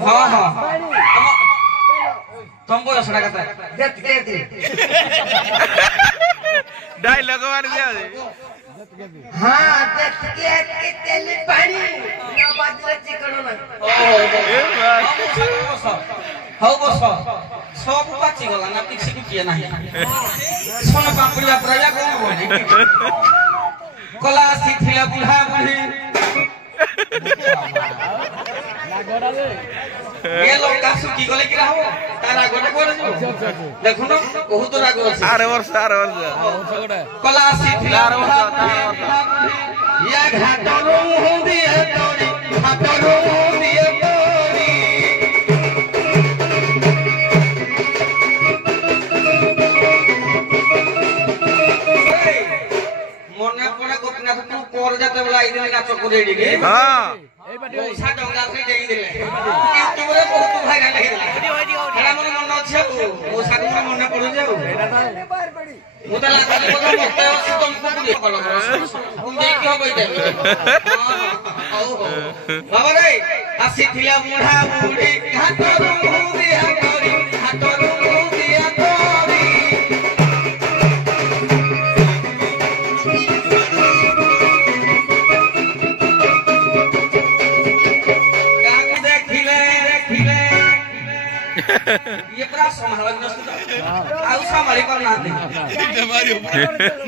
हाँ हाँ तुम बयस डायलॉग मार दिया हाँ तेली पानी ना बादल चिकन ना हौ बस सब पाची गला ना किसी को किया नहीं सोना पापड़िया प्रजा कौन बने कला सीथिला बुढ़ा बुढ़ी ये लोग का सुकी गले की रहो तारा गोटे करे जो देखो ना बहुत राग আছে आरे वर्ष कला सीथिला बुढ़ा बुढ़ी या घाटरो दिए तोरी घाटरो दिए तोरी মনে পড়ে গোপনা তু কর যেতে বলা এই দিন নাচ করে দিকে हां এই বাটি ওসা ডঙ্গা সে দেই দিলে ইউটিউবে বহুত ভাইরাল হই দিলে এরা মনে মনে আছে ওসা কথা মনে পড়ে যাও এটা তো বার পড়ি মুতা লাগলে কথা মতে আছে তুমি পুরি কল তুমি দেই কি হবে এটা বাবা রে আসি থিলা বুড়া বুড়ি হাতরু দিয়া করি হাতরু দিয়া করি ये पूरा संभाल आउ संभाली करना दे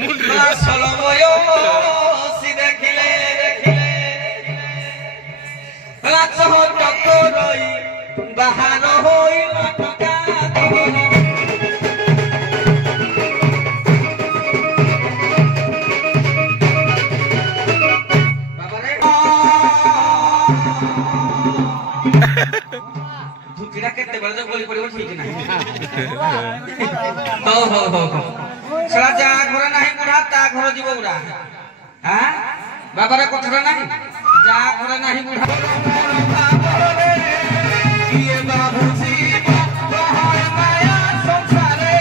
मुंडा सलमयो सी देखिले रात हो टकोरई बाहर होई लटका बाबा रे धुकीरा केते बेले गोली पड़िबो ठीक नाही हो सला जा घर नाही बुढ़ा ता घर जीव बुढ़ा हां बाबा रे कथरा नाही जा घर नाही बुढ़ा ये बाबूजी बहाय माया संसारे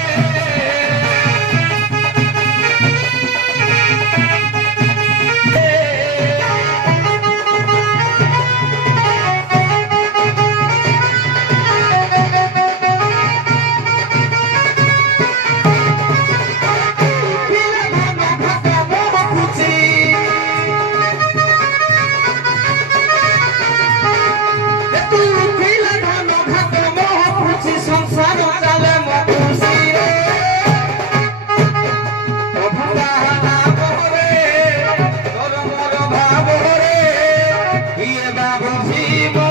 Viva